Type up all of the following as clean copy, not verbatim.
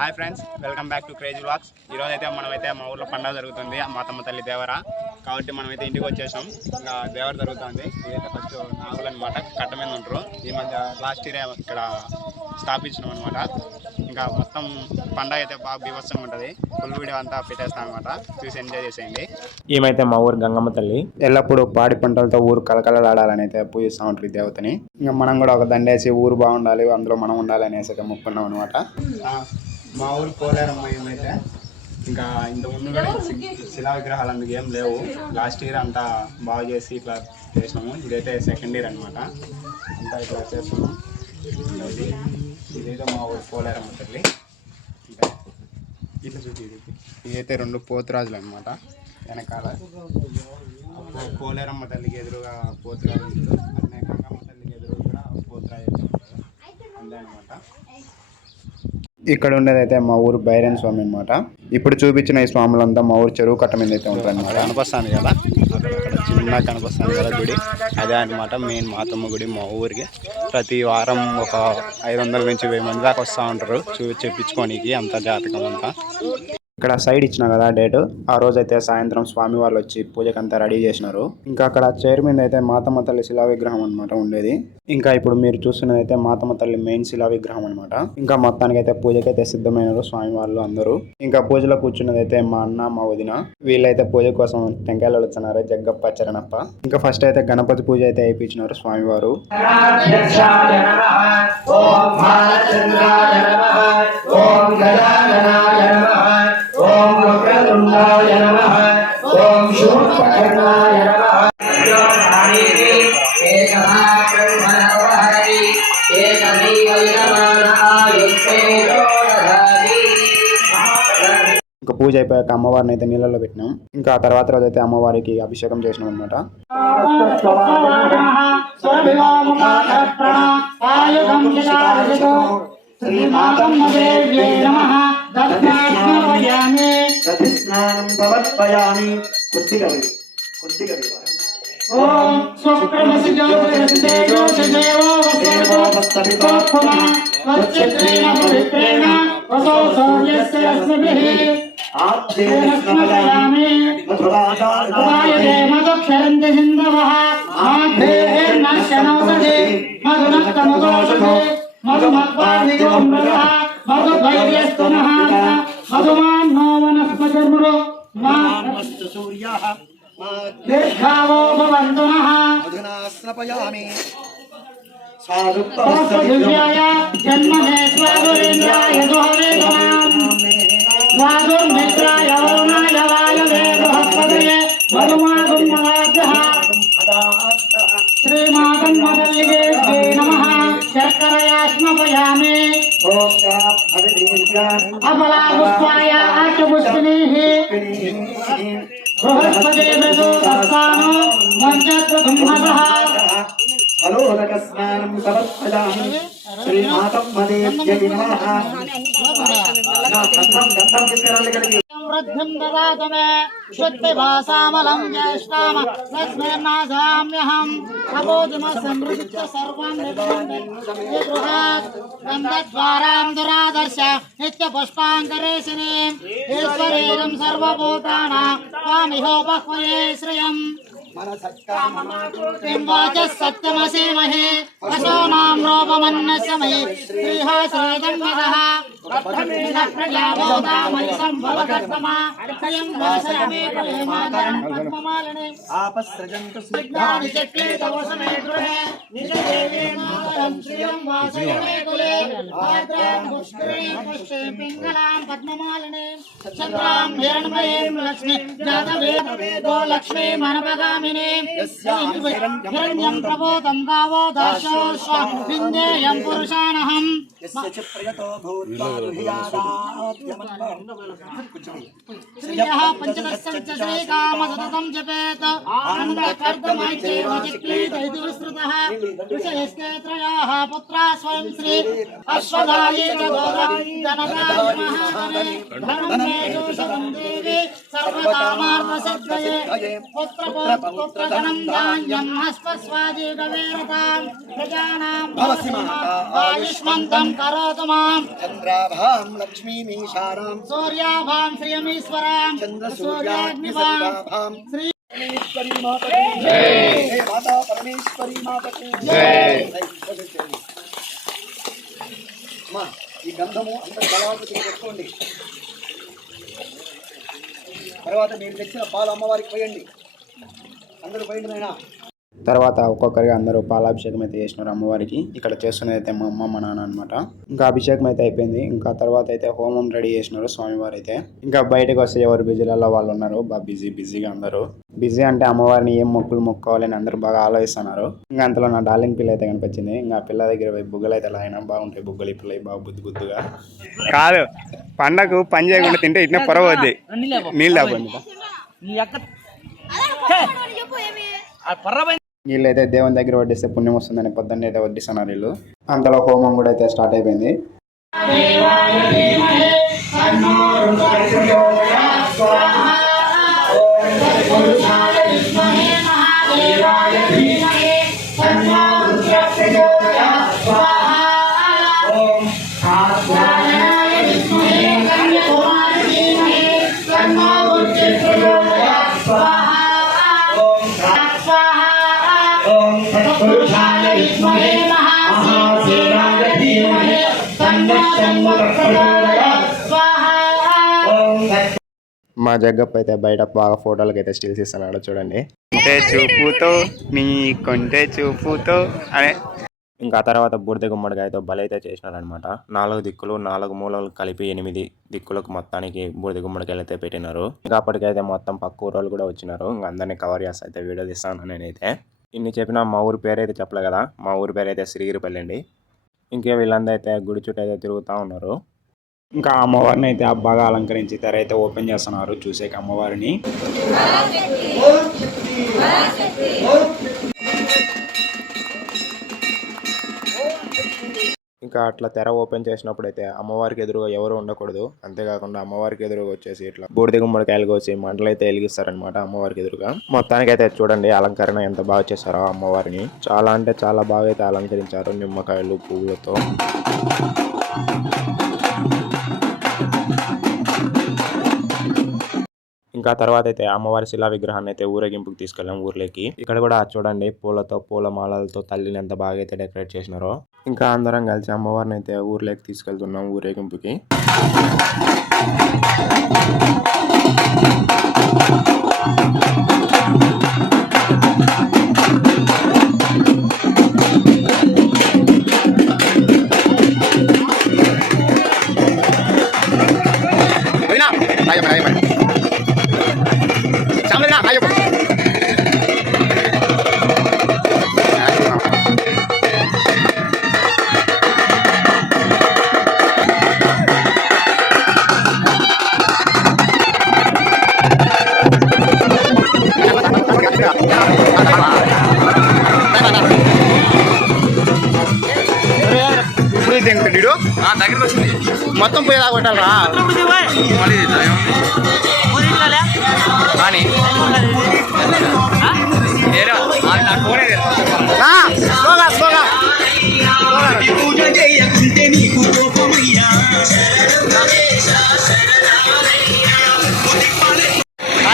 Hi friends, welcome back to crazy vlogs. ఈరోజు అయితే మనమైతే మా ఊర్లో పండుగ జరుగుతుంది, మాతమ్మ తల్లి దేవర. కాబట్టి మనమైతే ఇంటికి వచ్చేసాం. ఇంకా దేవర జరుగుతుంది. ఇదైతే ఫస్ట్ నాగులు అనమాట, కట్ట మీద ఉంటారు. ఈ మధ్య లాస్ట్ ఇయర్ ఇక్కడ స్థాపించినాం అనమాట. ఇంకా మొత్తం పండుగ అయితే బాగా బీభత్సంగా ఉంటుంది. ఫుల్ వీడియో అంతా పెట్టేస్తాం అనమాట, చూసి ఎంజాయ్ చేసేయండి. ఈమైతే మా ఊరు గంగమ్మ తల్లి. ఎల్లప్పుడూ పాడి పంటలతో ఊరు కలకలలాడాలని అయితే పూజిస్తూ ఉంటుంది దేవతని. ఇంకా మనం కూడా ఒక దండేసి ఊరు బాగుండాలి, అందులో మనం ఉండాలి అనేసి అయితే మొక్కున్నాం అనమాట. మా ఊరు పోలేరమ్మ ఏమైతే ఇంకా ఇంత ముందు కూడా శిలా విగ్రహాలు అందుకు ఏం లేవు. లాస్ట్ ఇయర్ అంతా బాగా చేసి ఇట్లా చేసినాము. ఇదైతే సెకండ్ ఇయర్ అనమాట, అంతా ఇట్లా చేస్తున్నాము. ఇదైతే మా ఊరు పోలేరమ్మ తల్లి. ఇట్లా చూసి ఇదైతే రెండు పోతురాజులు అనమాట. వెనకాల పోలేరమ్మ తల్లికి ఎదురుగా పోతురాజు, అట్నే గంగమ్మ తల్లికి ఎదురుగా పోతురాజు అంతే అనమాట. ఇక్కడ ఉండేది అయితే మా ఊరు బైరన్ స్వామి అనమాట. ఇప్పుడు చూపించిన ఈ స్వాములంతా మా ఊరు చెరువు కట్ట మీద అయితే ఉంటారు అనమాట. కనిపిస్తాను కదా అక్కడ చిన్న కనిపిస్తాను కదా గుడి, అదే అనమాట మెయిన్ మాతమ్మ గుడి మా ఊరికి. ప్రతి వారం ఒక 500 నుంచి 1000 మంది దాకా వస్తూ ఉంటారు చెప్పించుకోనికి అంత జాతకం అంతా. ఇక్కడ సైడ్ ఇచ్చిన కదా డేట్, ఆ రోజు అయితే సాయంత్రం స్వామి వాళ్ళు వచ్చి పూజకంతా రెడీ చేసినారు. ఇంకా అక్కడ చైర్ మీద అయితే మాతమ్మ తల్లి శిలా విగ్రహం అనమాట ఉండేది. ఇంకా ఇప్పుడు మీరు చూస్తున్నది అయితే మాతమ్మ తల్లి మెయిన్ శిలా విగ్రహం అనమాట. ఇంకా మొత్తానికి అయితే పూజకైతే సిద్ధమైనారు స్వామి వాళ్ళు అందరూ. ఇంకా పూజలో కూర్చున్నది అయితే మా అన్న మా వదిన. వీళ్ళైతే పూజ కోసం టెంకాయలు వచ్చినారు, జగ్గప్ప చరణప్ప. ఇంకా ఫస్ట్ అయితే గణపతి పూజ అయితే అయిపించినారు స్వామి వారు. ఓం వక్రతుండాయ నమః, ఓం శూర్పకర్ణాయ నమః. ఇంకా పూజ అయిపోయాక అమ్మవారిని అయితే నీళ్ళలో పెట్టినాం. ఇంకా ఆ తర్వాత రోజు అయితే అమ్మవారికి అభిషేకం చేసినాం అనమాట. ఓం శుక్రమసి జ్యోతిరసిదేవో శివేవో వసేవో వస్తవితోత్తమ వచ్చిత్రేణ పవిత్రేణ వసో సూర్యస్య రశ్మిభిః ఆద్యేన స్మరయామి మధురాదాయ మధుక్షరంతి సింధవః ఆద్యేన శనౌషధి మధునక్తమదోషధి మధుమత్వాదిగోమృతః మధుభైర్యస్తునః మధుమాన్నో వనస్పతిర్మృ మాస్తు సూర్యః దీర్ఘావో భవంతు నః అధునా స్నపయామి స్వాదుక్తమస్తదివ్యాయ జన్మనే స్వాదురింద్రాయ గోవేదమాం స్వాదుర్మిత్రాయ వరుణాయ వాయవే బృహస్పతయే మధుమాగుణ్మలాభ్యః శ్రీమాతమ్మతల్లిగే నమః శర్కరయా స్నపయామి అమలాపుష్పాయ ఆచపుష్పిణీః బృహస్పతే మృదు తత్సానో మంచత్వగుంహసః అలోలకస్నానం సమర్పయామి శ్రీమాతమ్మదేవ్యై నమః. వృద్ధిం దదాతు మే శుద్ధివాసామలం జ్యేష్ఠామ లక్ష్మీర్నాశామ్యహం అబోధిమసమృత్య సర్వం నిగృహాత్ గంధద్వారాం దురాదర్శ నిత్యపుష్పాంకరేశినీం ఈశ్వరీరం సర్వభూతానాం త్వామిహోపహ్వయే శ్రియం సత్యమసీమహే వశోనాం రూపమన్నస్యమహి శ్రీహ శ్రీదంగదః ప్రజాభూతామయి సంభవకర్తమా అర్థయం వాసయమే ప్రేమాదరం పద్మమాలినే ఆపస్రజంతు స్నిగ్ధాని చక్రే తవసమే గృహే నిజదేవేనాదరం శ్రియం వాసయమే కులే ఆద్రాం పుష్కరీం పుష్పేం పింగళాం పద్మమాలినే చంద్రాం హిరణ్మయీం లక్ష్మీ జాతవేదో లక్ష్మీ మనపగామిని హిరణ్యం ప్రభూతం గావో దాశోశ్వ విందేయం పురుషానహం శ్రియః పంచదశం చ శ్రీకామ సతతం జపేత్ ఆనందకర్దమైచేవ జిక్లీత ఇతి విస్తృతః ఋషయస్కే త్రయాః పుత్రా స్వయం శ్రీ అశ్వధాయీ చ గోదాయీ జనతాయ మహాగణే ధనం మే జోషవం దేవి సర్వకామార్థసిద్ధయే పుత్ర పుత్రధనం ధాన్యం హస్పస్వాదీగవేరతాం ప్రజానాం ఆయుష్మంతం కరోతు మాం చంద్రాభాం లక్ష్మీమీశానాం సూర్యాభాం శ్రియమీశ్వరాం చంద్రసూర్యాగ్నిభాం శ్రీ పరమేశ్వరీ మాతకు జై మాతా పరమేశ్వరీ మాతకు జై అమ్మా ఈ గంధము అందరి బలవాళ్ళు పెట్టుకోండి. తర్వాత మీరు తెచ్చిన పాలు అమ్మవారికి పోయండి. అందరూ పోయండి నాయనా. తర్వాత ఒక్కొక్కరిగా అందరూ పాలాభిషేకం అయితే చేసినారు అమ్మవారికి. ఇక్కడ చేస్తున్నది అయితే మా అమ్మ మా నాన్న అనమాట. ఇంకా అభిషేకం అయితే అయిపోయింది. ఇంకా తర్వాత అయితే హోమం రెడీ చేసినారు స్వామివారు అయితే. ఇంకా బయటకు వస్తే ఎవరు బిజీలలో వాళ్ళు ఉన్నారు. బాగా బిజీగా అందరూ. బిజీ అంటే అమ్మవారిని ఏం మొక్కులు మొక్కోవాలని అందరూ బాగా ఆలోచిస్తున్నారు. ఇంకా అంతలో నా డార్లింగ్ పిల్ల అయితే కనిపించింది. ఇంకా పిల్ల దగ్గర పోయి బుగ్గలు అయితే ఎలా అయినా బాగుంటాయి. బుగ్గలు ఈ పిల్ల బాగా బుద్దుగా కాదు. పండగకు పని చేయకుండా తింటే ఇట్లా పొరవద్ది. నీళ్ళు తాగండి. వీళ్ళైతే దేవుని దగ్గర వడ్డిస్తే పుణ్యం వస్తుందని పొద్దున్న అయితే వడ్డిస్తున్నారు వీళ్ళు. అంతలో హోమం కూడా అయితే స్టార్ట్ అయిపోయింది. మా జగ్గప్ప అయితే బయట బాగా ఫోటోలకి అయితే స్టిల్స్ ఇస్తున్నాడు చూడండి. కొంటే చూపుతో నీ కొంటే చూపుతో అనే. ఇంకా తర్వాత బూడిద గుమ్మడికాయతో బలైతే చేసినారనమాట. 4 దిక్కులు 4 మూలలు కలిపి 8 దిక్కులకు మొత్తానికి బూడిద గుమ్మడికాయలు అయితే పెట్టినారు. ఇంకా అప్పటికైతే మొత్తం పక్క ఊరోళ్ళు కూడా వచ్చినారు. ఇంకా అందరినీ కవర్ చేస్తా అయితే వీడియో తీస్తాను నేనైతే. ఇన్ని చెప్పిన మా ఊరి పేరు అయితే చెప్పలే కదా. మా ఊరి పేరు అయితే శ్రీగిరిపల్లి అండి. ఇంకే వీళ్ళందరూ అయితే గుడి చుట్టూ అయితే తిరుగుతూ ఉన్నారు. ఇంకా అమ్మవారిని అయితే బాగా అలంకరించి తెర అయితే ఓపెన్ చేస్తున్నారు చూసేకి అమ్మవారిని. ఇంకా అట్లా తెర ఓపెన్ చేసినప్పుడు అయితే అమ్మవారికి ఎదురుగా ఎవరు ఉండకూడదు. అంతేకాకుండా అమ్మవారికి ఎదురుగా వచ్చేసి ఇట్లా బూడిద గుమ్మడికాయలు కోసి మంటలు అయితే వెలిగిస్తారనమాట అమ్మవారికి ఎదురుగా. మొత్తానికి అయితే చూడండి అలంకరణ ఎంత బాగా చేశారో అమ్మవారిని. చాలా అంటే చాలా బాగా అయితే అలంకరించారు నిమ్మకాయలు పువ్వులతో. ఇంకా తర్వాత అయితే అమ్మవారి శిలా విగ్రహాన్ని అయితే ఊరేగింపుకి తీసుకెళ్ళాం ఊర్లోకి. ఇక్కడ కూడా చూడండి పూలతో పూలమాలలతో తల్లిని ఎంత బాగా అయితే డెకరేట్ చేసినారో. ఇంకా అందరం కలిసి అమ్మవారిని అయితే ఊర్లోకి తీసుకెళ్తున్నాం ఊరేగింపుకి. దగ్గరకు వచ్చింది మొత్తం పోయి కొట్టాలరా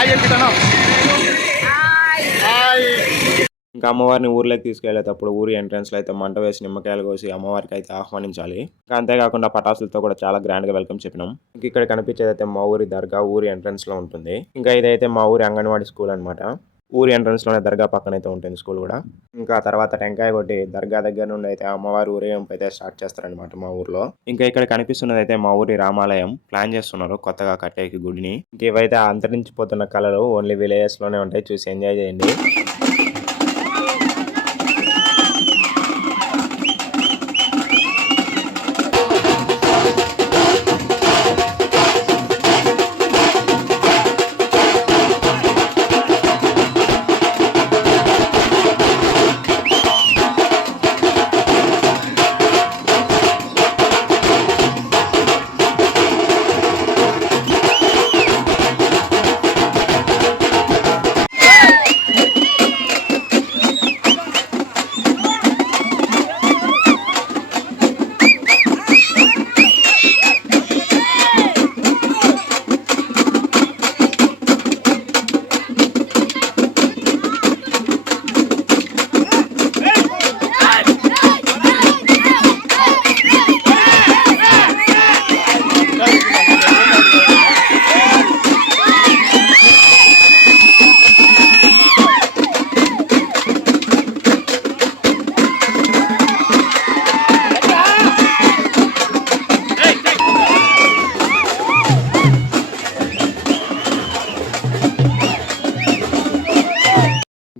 చెప్తాను. ఇంకా అమ్మవారిని ఊర్లోకి తీసుకెళ్లేటప్పుడు ఊరి ఎంట్రన్స్ లో అయితే మంట వేసి నిమ్మకాయలు కోసి అమ్మవారికి అయితే ఆహ్వానించాలి. ఇంకా అంతేకాకుండా పటాసులతో కూడా చాలా గ్రాండ్ గా వెల్కమ్ చెప్పినాం. ఇంక ఇక్కడ కనిపించేది అయితే మా ఊరి దర్గా ఊరి ఎంట్రన్స్ లో ఉంటుంది. ఇంకా ఇదైతే మా ఊరి అంగన్వాడీ స్కూల్ అనమాట. ఊరి ఎంట్రన్స్ లోనే దర్గా పక్కన అయితే ఉంటుంది స్కూల్ కూడా. ఇంకా తర్వాత టెంకాయ కొట్టి దర్గా దగ్గర నుండి అయితే అమ్మవారి ఊరేగింపు అయితే స్టార్ట్ చేస్తారనమాట మా ఊర్లో. ఇంకా ఇక్కడ కనిపిస్తున్నది అయితే మా ఊరి రామాలయం ప్లాన్ చేస్తున్నారు కొత్తగా కట్టేకి గుడిని. ఇంక ఇవైతే అంతరించిపోతున్న కళలు ఓన్లీ విలేజెస్ లోనే ఉంటాయి, చూసి ఎంజాయ్ చేయండి.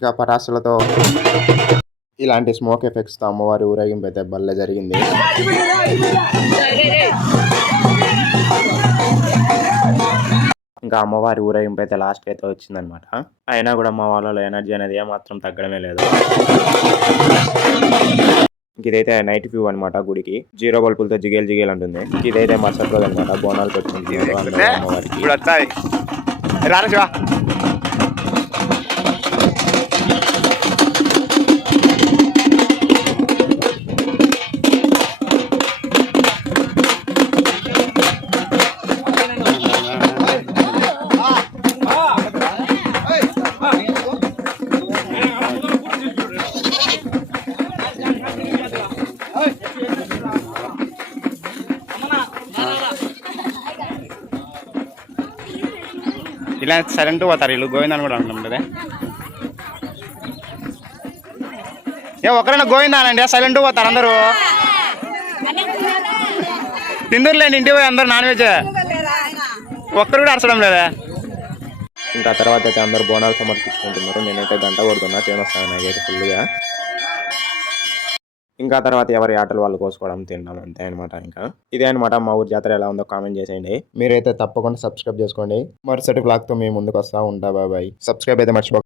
ఇంకా పటాసులతో ఇలాంటి స్మోక్ ఎఫెక్ట్స్తో అమ్మవారి ఊరేగింపు అయితే భలే జరిగింది. ఇంకా అమ్మవారి ఊరేగింపు అయితే లాస్ట్కి అయితే వచ్చిందనమాట. అయినా కూడా మా వాళ్ళలో ఎనర్జీ అనేది ఏమాత్రం తగ్గడమే లేదు. ఇదైతే నైట్ వ్యూ అనమాట. గుడికి 0 బల్బులతో జిగేల్ జిగేల్ అంటుంది. ఇదైతే మరుసటి రోజు అనమాట. బోనాలు పెట్టుకుంటున్నారు అమ్మవారికి. ఇలా సైలెంట్ పోతారు వీళ్ళు. గోవిందని కూడా అంటాం కదా. ఒకరైనా గోవిందానండి సైలెంట్ పోతారు అందరూ. తిందూరులేండి ఇంటికి పోయి అందరు నాన్ వెజ్. ఒక్కరు కూడా అరచడం లేదా. ఇంకా తర్వాత అయితే అందరు బోనాలు సమర్పించుకుంటున్నారు. నేనైతే గంట కొడుతున్నా చేయనొస్తాను నాకైతే ఫుల్గా. ఇంకా తర్వాత ఎవరి ఆటలు వాళ్ళు కోసుకోవడం తినడం అంతే అనమాట. ఇంకా ఇదే అనమాట. మా ఊరి జాతర ఎలా ఉందో కామెంట్ చేసేయండి. మీరైతే తప్పకుండా సబ్స్క్రైబ్ చేసుకోండి. మరుసటి బ్లాగ్తో మేము ముందుకు వస్తూ ఉంటా. బాయ్. సబ్స్క్రైబ్ అయితే మర్చిపో.